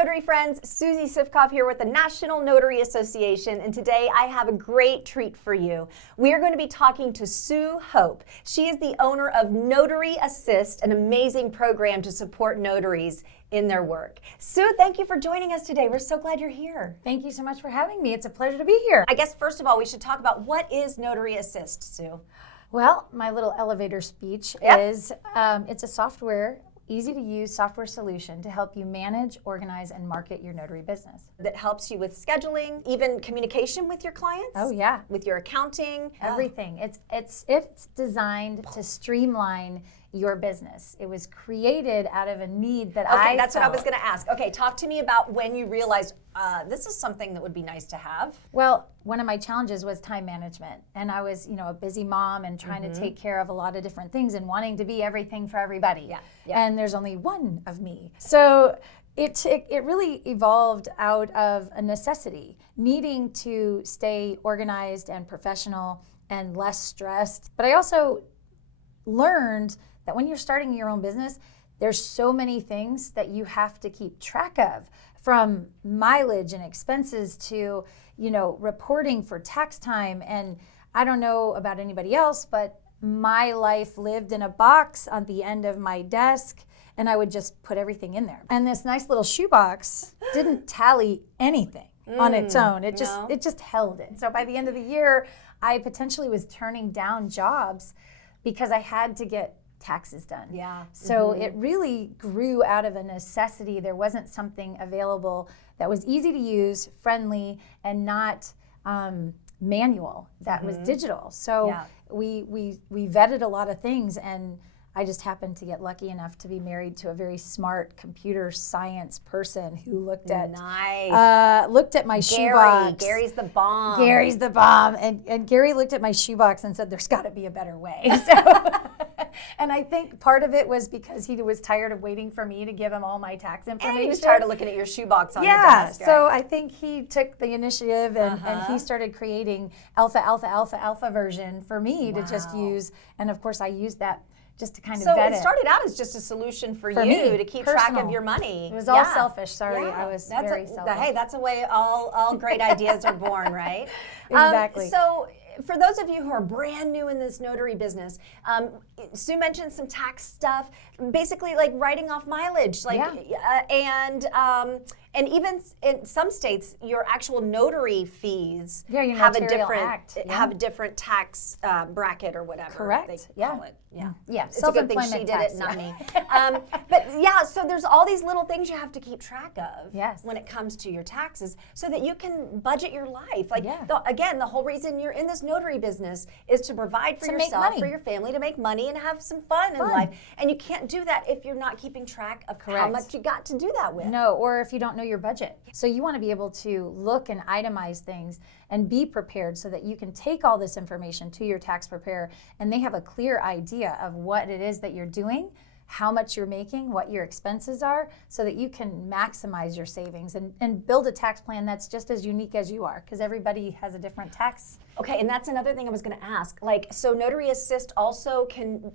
Notary friends, Susie Sivkov here with the National Notary Association, and today I have a great treat for you. We are going to be talking to Sue Hope. She is the owner of NotaryAssist, an amazing program to support notaries in their work. Sue, thank you for joining us today. We're so glad you're here. Thank you so much for having me. It's a pleasure to be here. I guess first of all, we should talk about what is NotaryAssist, Sue? Well, my little elevator speech is it's a software, easy to use software solution to help you manage, organize, and market your notary business. That helps you with scheduling, even communication with your clients? Oh yeah. With your accounting? Everything. It's designed to streamline your business. It was created out of a need that that's what I was going to ask. Okay, talk to me about when you realized this is something that would be nice to have. Well, one of my challenges was time management, and I was, a busy mom and trying to take care of a lot of different things and wanting to be everything for everybody. Yeah. And there's only one of me. So it really evolved out of a necessity, needing to stay organized and professional and less stressed. But I also learned that when you're starting your own business, there's so many things that you have to keep track of, from mileage and expenses to, reporting for tax time. And I don't know about anybody else, but my life lived in a box on the end of my desk, and I would just put everything in there. And this nice little shoebox didn't tally anything on its own. It just held it. So by the end of the year, I potentially was turning down jobs because I had to get taxes done. Yeah. So it really grew out of a necessity. There wasn't something available that was easy to use, friendly, and not manual, that was digital. So we vetted a lot of things, and I just happened to get lucky enough to be married to a very smart computer science person who looked at my shoebox. Gary's the bomb. Gary's the bomb. And Gary looked at my shoebox and said, there's got to be a better way. So, and I think part of it was because he was tired of waiting for me to give him all my tax information. And he was tired of looking at your shoebox on your desk, right? So I think he took the initiative and he started creating alpha version for me to just use. And of course I used that just to kind of vet it. So it started out as just a solution for you to keep track of your money. It was all selfish. Sorry, I was very selfish. Hey, that's the way all great ideas are born, right? Exactly. So for those of you who are brand new in this notary business, Sue mentioned some tax stuff, basically like writing off mileage, and even in some states, your actual notary fees have a different tax bracket or whatever. Correct. They call it. Yeah. It's a good thing she did it, not me. So there's all these little things you have to keep track of when it comes to your taxes, so that you can budget your life. Again, the whole reason you're in this notary business is to provide for yourself, for your family, to make money and have some fun in life. And you can't do that if you're not keeping track of how much you got to do that with. No, or if you don't know your budget. So you want to be able to look and itemize things and be prepared so that you can take all this information to your tax preparer and they have a clear idea of what it is that you're doing, how much you're making, what your expenses are, so that you can maximize your savings and build a tax plan that's just as unique as you are, because everybody has a different tax. Okay, and that's another thing I was going to ask. So NotaryAssist also can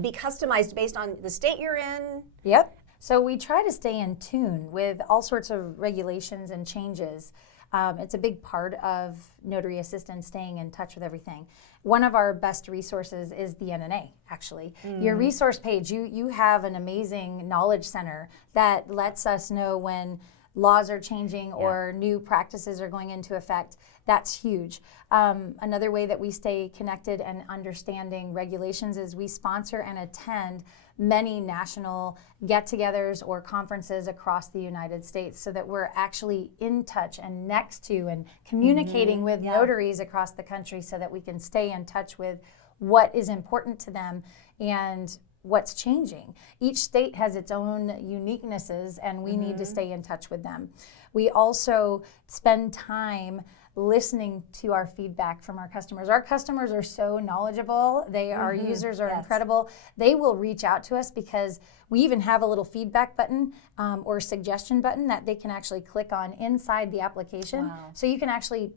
be customized based on the state you're in? Yep. So we try to stay in tune with all sorts of regulations and changes. It's a big part of NotaryAssist and staying in touch with everything. One of our best resources is the NNA, actually. Your resource page, you have an amazing knowledge center that lets us know when laws are changing or new practices are going into effect. That's huge. Another way that we stay connected and understanding regulations is we sponsor and attend many national get-togethers or conferences across the United States, so that we're actually in touch and next to and communicating with notaries across the country, so that we can stay in touch with what is important to them and what's changing. Each state has its own uniquenesses, and we need to stay in touch with them. We also spend time listening to our feedback from our customers. Our customers are so knowledgeable. Our users are incredible. They will reach out to us because we even have a little feedback button or suggestion button that they can actually click on inside the application. So you can actually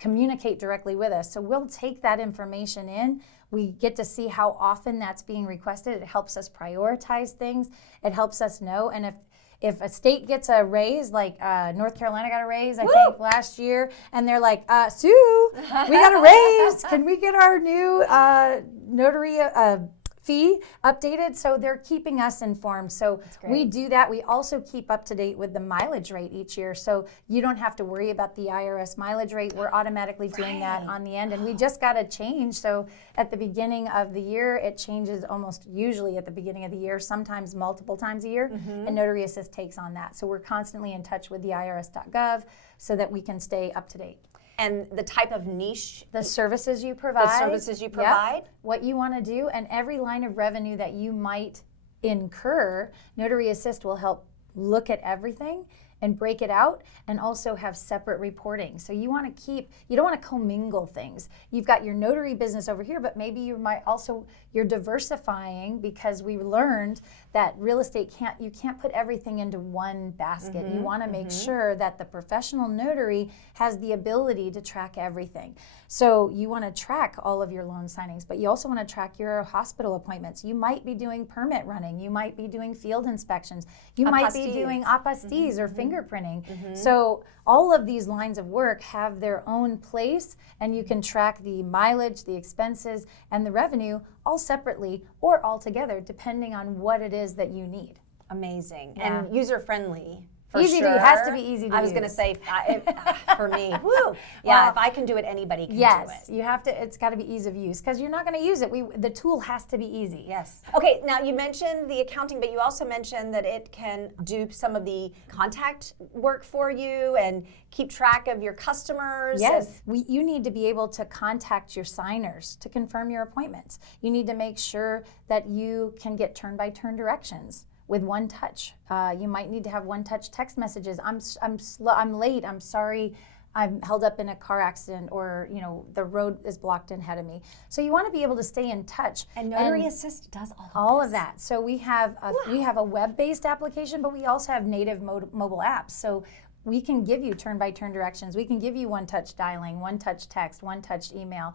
communicate directly with us. So we'll take that information in. We get to see how often that's being requested. It helps us prioritize things. It helps us know. And If a state gets a raise, like North Carolina got a raise, I think last year, and they're like, Sue, we got a raise. Can we get our new notary fee updated? So they're keeping us informed. So we do that. We also keep up to date with the mileage rate each year. So you don't have to worry about the IRS mileage rate. We're automatically doing that on the end. And we just got a change. So at the beginning of the year, it changes almost usually at the beginning of the year, sometimes multiple times a year. And Notary Assist takes on that. So we're constantly in touch with the IRS.gov so that we can stay up to date. And the type of niche, the services you provide, what you want to do, and every line of revenue that you might incur, Notary Assist will help look at everything and break it out, and also have separate reporting. So you want to you don't want to commingle things. You've got your notary business over here, but maybe you're diversifying, because we learned that real estate you can't put everything into one basket. You want to make sure that the professional notary has the ability to track everything. So you want to track all of your loan signings, but you also want to track your hospital appointments. You might be doing permit running. You might be doing field inspections. You might be doing apostilles or fingerprinting. So all of these lines of work have their own place, and you can track the mileage, the expenses, and the revenue all separately or all together, depending on what it is that you need. Amazing. And user-friendly. Easy to use. Has to be easy to use. I was going to say, for me, woo. Yeah, if I can do it, anybody can do it. Yes, you have to. It's got to be ease of use, because you're not going to use it. The tool has to be easy. Yes. Okay, now you mentioned the accounting, but you also mentioned that it can do some of the contact work for you and keep track of your customers. Yes, you need to be able to contact your signers to confirm your appointments. You need to make sure that you can get turn-by-turn directions with one touch. You might need to have one touch text messages. I'm late. I'm sorry. I'm held up in a car accident, or the road is blocked ahead of me. So you want to be able to stay in touch. And Notary Assist does all of that. So we have a web-based application, but we also have native mobile apps. So we can give you turn-by-turn directions. We can give you one-touch dialing, one-touch text, one-touch email.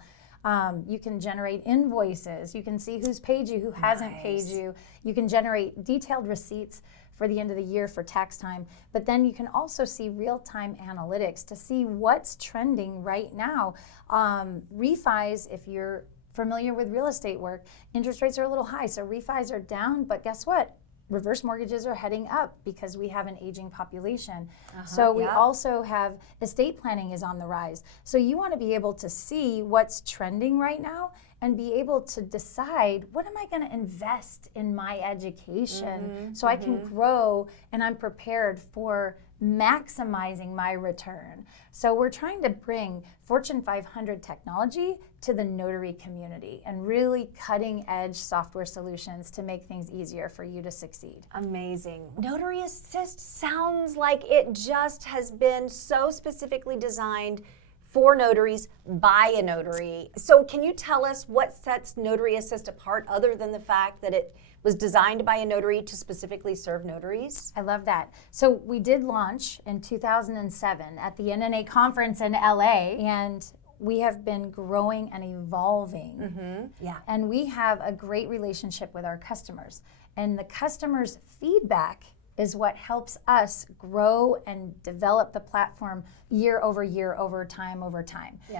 You can generate invoices. You can see who's paid you, who hasn't paid you. You can generate detailed receipts for the end of the year for tax time. But then you can also see real-time analytics to see what's trending right now. Refis, if you're familiar with real estate work, interest rates are a little high, so refis are down, but guess what? Reverse mortgages are heading up because we have an aging population. So we also have estate planning is on the rise. So you want to be able to see what's trending right now and be able to decide, what am I going to invest in my education so I can grow and I'm prepared for maximizing my return. So we're trying to bring Fortune 500 technology to the notary community and really cutting edge software solutions to make things easier for you to succeed. Amazing. Notary Assist sounds like it just has been so specifically designed for notaries by a notary. So can you tell us what sets Notary Assist apart, other than the fact that it was designed by a notary to specifically serve notaries? I love that. So we did launch in 2007 at the NNA Conference in LA, and we have been growing and evolving. And we have a great relationship with our customers. And the customers' feedback is what helps us grow and develop the platform year over year, over time.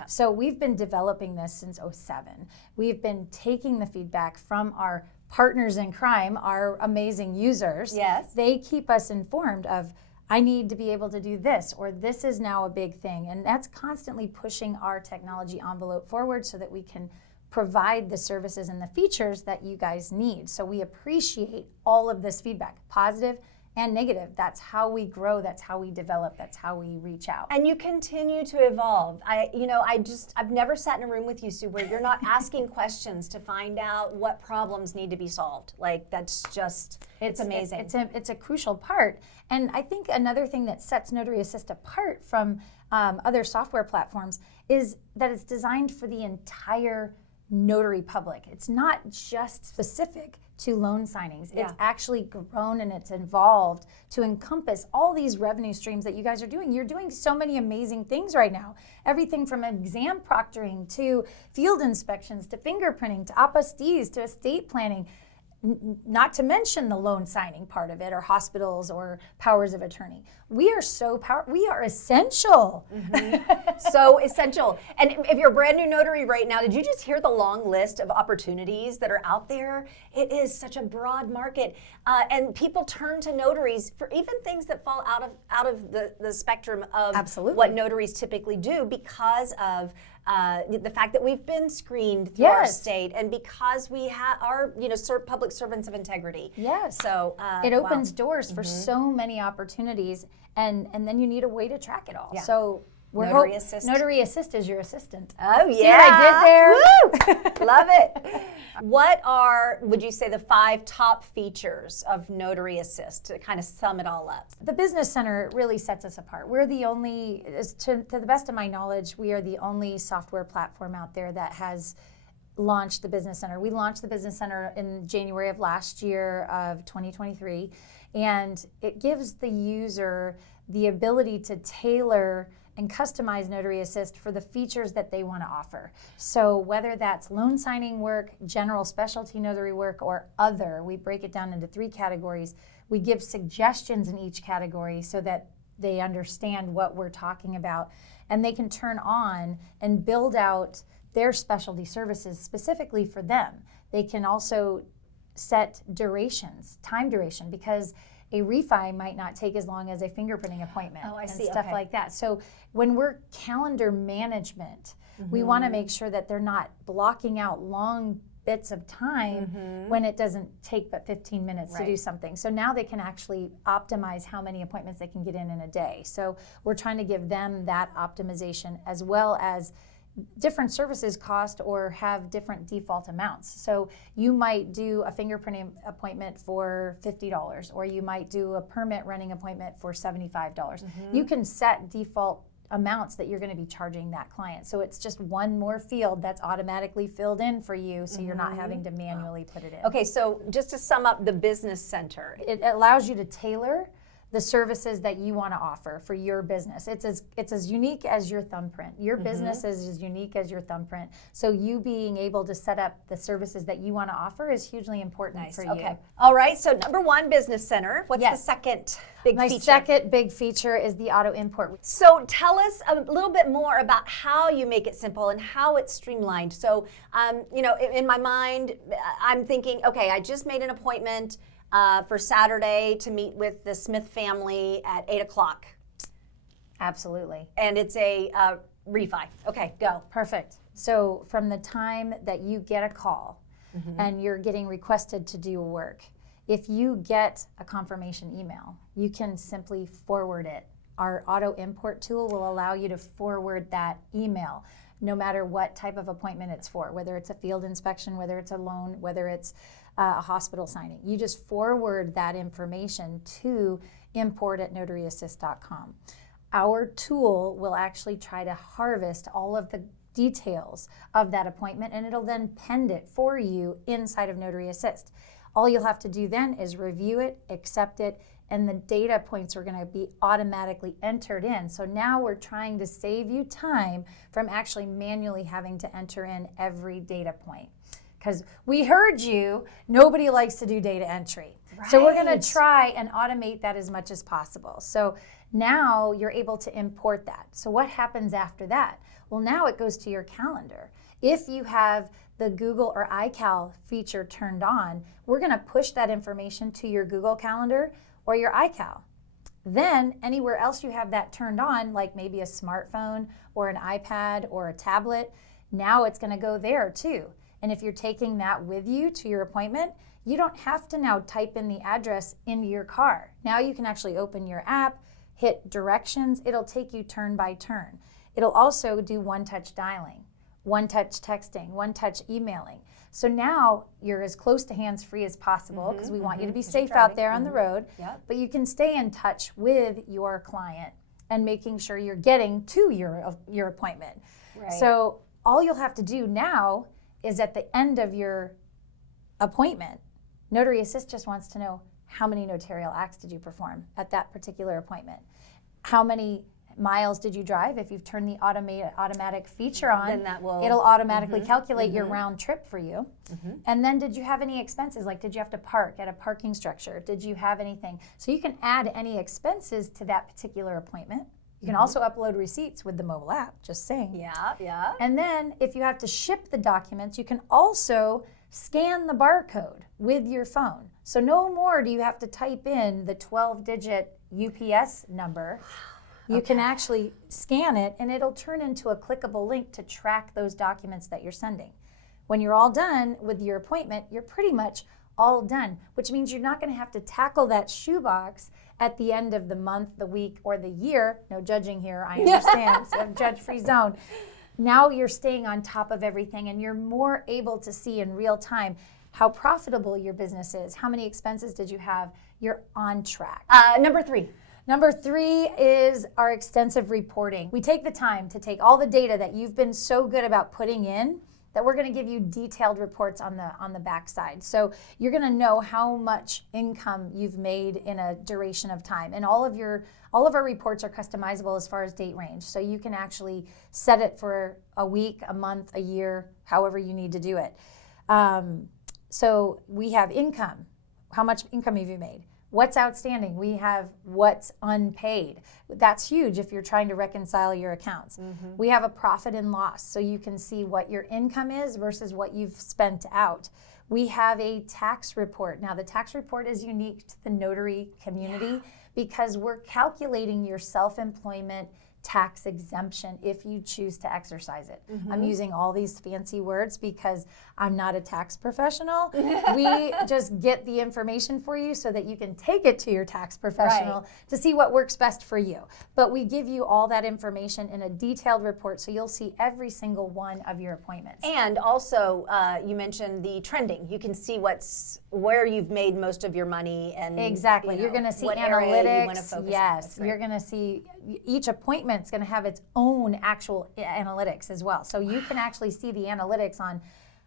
So we've been developing this since 2007. We've been taking the feedback from our partners in crime, our amazing users. They keep us informed of, I need to be able to do this, or this is now a big thing. And that's constantly pushing our technology envelope forward so that we can provide the services and the features that you guys need. So we appreciate all of this feedback, positive and negative. That's how we grow, that's how we develop, that's how we reach out. And you continue to evolve. I've never sat in a room with you, Sue, where you're not asking questions to find out what problems need to be solved. Like, that's just, it's amazing. It's a crucial part. And I think another thing that sets Notary Assist apart from other software platforms is that it's designed for the entire notary public. It's not just specific to loan signings. It's actually grown and it's evolved to encompass all these revenue streams that you guys are doing. You're doing so many amazing things right now. Everything from exam proctoring to field inspections to fingerprinting to apostilles to estate planning. not to mention the loan signing part of it, or hospitals or powers of attorney. We are essential. So essential. And if you're a brand new notary right now, did you just hear the long list of opportunities that are out there? It is such a broad market. And people turn to notaries for even things that fall out of the spectrum of what notaries typically do, because of the fact that we've been screened through our state, and because we are public servants of integrity. Yes. So it opens doors for so many opportunities, and then you need a way to track it all. Yeah. So Notary Assist is your assistant. Oh, yeah. See what I did there? Woo! Love it. What are, would you say, the 5 top features of Notary Assist to kind of sum it all up? The Business Center really sets us apart. We're the only, to the best of my knowledge, we are the only software platform out there that has launched the Business Center. We launched the Business Center in January of last year of 2023, and it gives the user the ability to tailor and customize Notary Assist for the features that they want to offer. So whether that's loan signing work, general specialty notary work, or other, we break it down into 3 categories. We give suggestions in each category so that they understand what we're talking about, and they can turn on and build out their specialty services specifically for them. They can also set durations, time duration, because a refi might not take as long as a fingerprinting appointment and stuff like that. So when we're calendar management, we want to make sure that they're not blocking out long bits of time when it doesn't take but 15 minutes to do something. So now they can actually optimize how many appointments they can get in a day. So we're trying to give them that optimization, as well as different services cost or have different default amounts. So you might do a fingerprinting appointment for $50, or you might do a permit running appointment for $75. You can set default amounts that you're going to be charging that client. So it's just one more field that's automatically filled in for you, so you're not having to manually put it in. Okay, so just to sum up the Business Center. It allows you to tailor the services that you want to offer for your business. It's as unique as your thumbprint. Your business is as unique as your thumbprint. So you being able to set up the services that you want to offer is hugely important for you. Okay. All right. So number 1, Business Center. What's the second big feature? My second big feature is the auto import. So tell us a little bit more about how you make it simple and how it's streamlined. So, in my mind, I'm thinking, okay, I just made an appointment for Saturday to meet with the Smith family at 8 o'clock. Absolutely. And it's a refi. Okay, go. Perfect. So from the time that you get a call and you're getting requested to do work, if you get a confirmation email, you can simply forward it. Our auto import tool will allow you to forward that email, no matter what type of appointment it's for, whether it's a field inspection, whether it's a loan, whether it's a hospital signing. You just forward that information to import@notaryassist.com. Our tool will actually try to harvest all of the details of that appointment, and it'll then pend it for you inside of Notary Assist. All you'll have to do then is review it, accept it, and the data points are going to be automatically entered in. So now we're trying to save you time from actually manually having to enter in every data point. Because we heard you, nobody likes to do data entry. Right. So we're going to try and automate that as much as possible. So now you're able to import that. So what happens after that? Well, now it goes to your calendar. If you have the Google or iCal feature turned on, we're going to push that information to your Google Calendar or your iCal. Then anywhere else you have that turned on, like maybe a smartphone or an iPad or a tablet, now it's going to go there too. And if you're taking that with you to your appointment, you don't have to now type in the address into your car. Now you can actually open your app, hit directions. It'll take you turn by turn. It'll also do one-touch dialing, one-touch texting, one-touch emailing. So now you're as close to hands-free as possible, because we want you to be safe out there on the road. Yep. But you can stay in touch with your client and making sure you're getting to your appointment. Right. So all you'll have to do now is at the end of your appointment, Notary Assist just wants to know how many notarial acts did you perform at that particular appointment? How many miles did you drive? If you've turned the automatic feature on, then that will, it'll automatically calculate your round trip for you. And then did you have any expenses? Like, did you have to park at a parking structure? Did you have anything? So you can add any expenses to that particular appointment. You can also upload receipts with the mobile app, just saying. Yeah. And then if you have to ship the documents, you can also scan the barcode with your phone. So no more do you have to type in the 12-digit UPS number. You can actually scan it, and it'll turn into a clickable link to track those documents that you're sending. When you're all done with your appointment, you're pretty much all done, which means you're not going to have to tackle that shoebox at the end of the month, the week, or the year. No judging here, I understand. It's a judge-free zone. Now you're staying on top of everything, and you're more able to see in real time how profitable your business is, how many expenses did you have. You're on track. Number 3. Number 3 is our extensive reporting. We take the time to take all the data that you've been so good about putting in, that we're going to give you detailed reports on the backside. So you're going to know how much income you've made in a duration of time. And all of our reports are customizable as far as date range. So you can actually set it for a week, a month, a year, however you need to do it. So we have income. How much income have you made? What's outstanding? We have what's unpaid. That's huge if you're trying to reconcile your accounts. We have a profit and loss, so you can see what your income is versus what you've spent out. We have a tax report. Now, the tax report is unique to the notary community because we're calculating your self-employment tax exemption if you choose to exercise it. I'm using all these fancy words because I'm not a tax professional. We just get the information for you so that you can take it to your tax professional to see what works best for you. But we give you all that information in a detailed report so you'll see every single one of your appointments. And also, you mentioned the trending. You can see where you've made most of your money, and exactly. You're going to see what analytics. area you want to focus yes, on. You're going to see each appointment's going to have its own actual analytics as well. So you can actually see the analytics on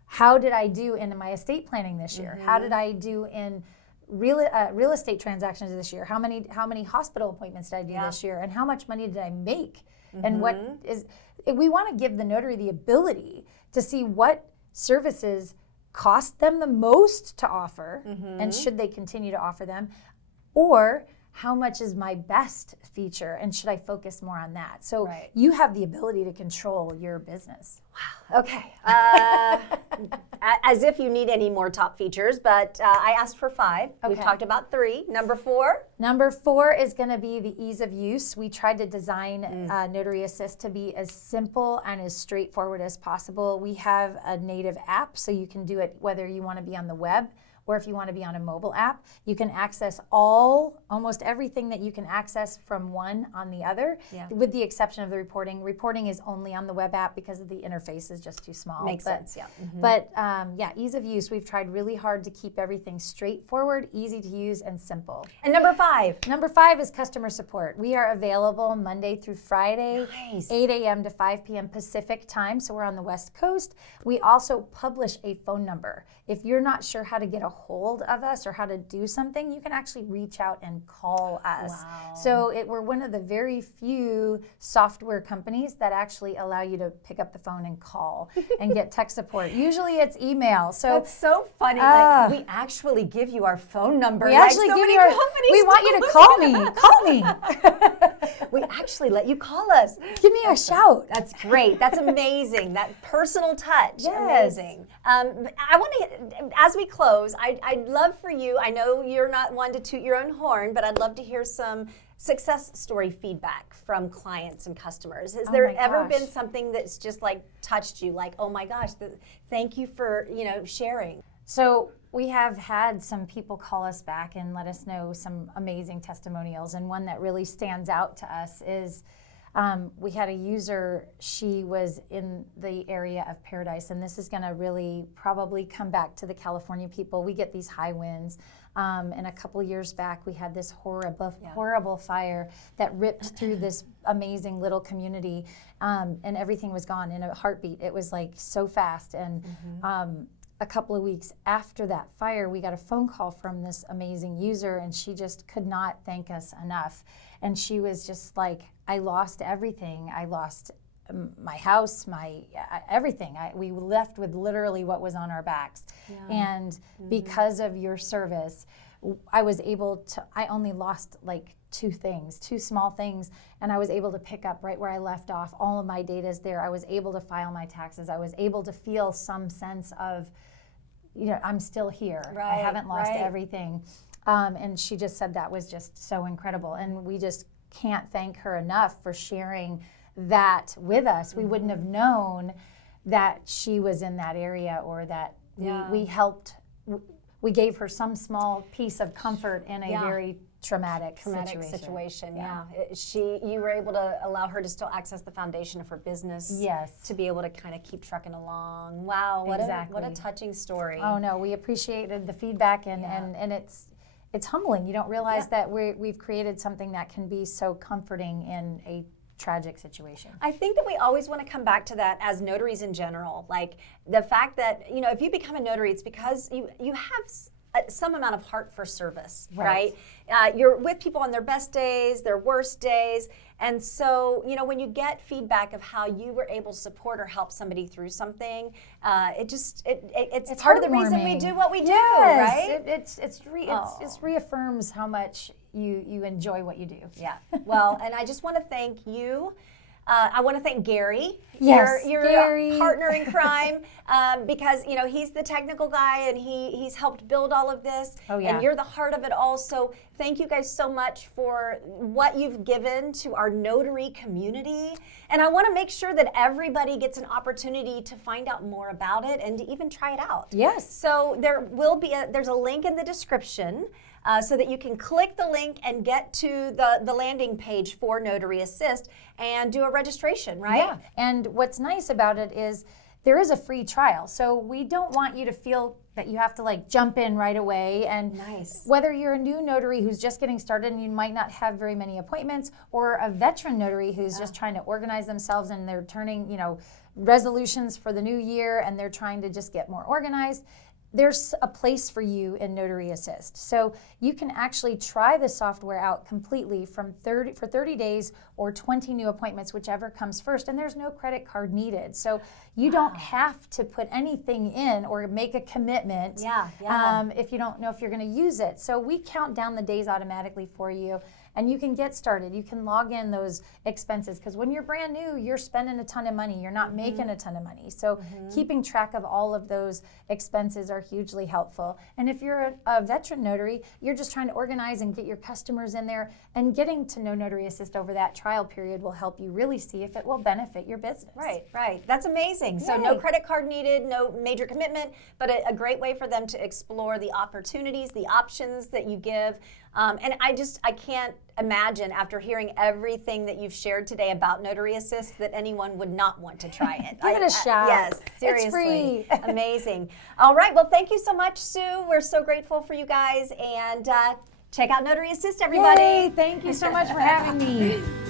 how did I do in my estate planning this year? How did I do in real estate transactions this year? How many hospital appointments did I do this year? And how much money did I make? And we want to give the notary the ability to see what services cost them the most to offer, and should they continue to offer them, or how much is my best feature, and should I focus more on that? So you have the ability to control your business. Wow. Okay. As if you need any more top features, but I asked for 5. Okay. We've talked about 3. Number 4? Number 4 is going to be the ease of use. We tried to design Notary Assist to be as simple and as straightforward as possible. We have a native app, so you can do it whether you want to be on the web or if you want to be on a mobile app. You can access almost everything that you can access from one on the other, with the exception of the reporting. Reporting is only on the web app because of the interface is just too small. Makes sense, yeah. But ease of use. We've tried really hard to keep everything straightforward, easy to use, and simple. And number 5? Number 5 is customer support. We are available Monday through Friday, 8 a.m. to 5 p.m. Pacific time, so we're on the West Coast. We also publish a phone number. If you're not sure how to get a hold of us or how to do something, you can actually reach out and call us. Wow. So we're one of the very few software companies that actually allow you to pick up the phone and call and get tech support. Usually it's email. So that's so funny. Like, we actually give you our phone number. We actually give you we want you to call me. Call me. We actually let you call us. Give me a shout. That's great. That's amazing. That personal touch. Yes. Amazing. I want to, as we close, I'd love for you, I know you're not one to toot your own horn, but I'd love to hear some success story feedback from clients and customers. Has there ever been something that's just like touched you, like, oh my gosh, thank you for sharing? So we have had some people call us back and let us know some amazing testimonials, and one that really stands out to us is we had a user. She was in the area of Paradise, and this is going to really probably come back to the California people. We get these high winds, and a couple of years back we had this horrible fire that ripped through this amazing little community, and everything was gone in a heartbeat. It was like so fast, and a couple of weeks after that fire, we got a phone call from this amazing user, and she just could not thank us enough. And she was just like, I lost everything. I lost my house, my everything. We left with literally what was on our backs. And because of your service, I was able to, I only lost like 2 things, 2 small things, and I was able to pick up right where I left off. All of my data is there. I was able to file my taxes. I was able to feel some sense of, I'm still here. I haven't lost everything. And she just said that was just so incredible. And we just can't thank her enough for sharing that with us. We wouldn't have known that she was in that area, or that we helped, we gave her some small piece of comfort in a very traumatic situation. You were able to allow her to still access the foundation of her business. To be able to kind of keep trucking along. Wow, what a touching story. Oh no, we appreciated the feedback, and it's humbling. You don't realize that we've created something that can be so comforting in a tragic situation. I think that we always want to come back to that as notaries in general. Like the fact that, if you become a notary, it's because you have some amount of heart for service, right? You're with people on their best days, their worst days. And so, when you get feedback of how you were able to support or help somebody through something, it's part of the reason we do what we do, right? It reaffirms how much you enjoy what you do. Well, and I just want to thank you. I want to thank Gary, your Gary, partner in crime, because he's the technical guy and he's helped build all of this, and you're the heart of it all. So thank you guys so much for what you've given to our notary community. And I want to make sure that everybody gets an opportunity to find out more about it and to even try it out. So there's a link in the description. So that you can click the link and get to the landing page for Notary Assist and do a registration, right? And what's nice about it is there is a free trial. So we don't want you to feel that you have to jump in right away. And whether you're a new notary who's just getting started and you might not have very many appointments, or a veteran notary who's just trying to organize themselves and they're turning, resolutions for the new year and they're trying to just get more organized, there's a place for you in Notary Assist. So you can actually try the software out completely for 30 days or 20 new appointments, whichever comes first, and there's no credit card needed. So you don't have to put anything in or make a commitment if you don't know if you're going to use it. So we count down the days automatically for you, and you can get started. You can log in those expenses, because when you're brand new, you're spending a ton of money. You're not making a ton of money. So keeping track of all of those expenses are hugely helpful. And if you're a veteran notary, you're just trying to organize and get your customers in there, and getting to know Notary Assist over that trial period will help you really see if it will benefit your business. Right. That's amazing. So no credit card needed, no major commitment, but a great way for them to explore the opportunities, the options that you give. And I can't imagine, after hearing everything that you've shared today about Notary Assist, that anyone would not want to try it. Give it a shot. Yes, seriously. It's free. Amazing. All right, well, thank you so much, Sue. We're so grateful for you guys. And check out Notary Assist, everybody. Yay, thank you so much for having me.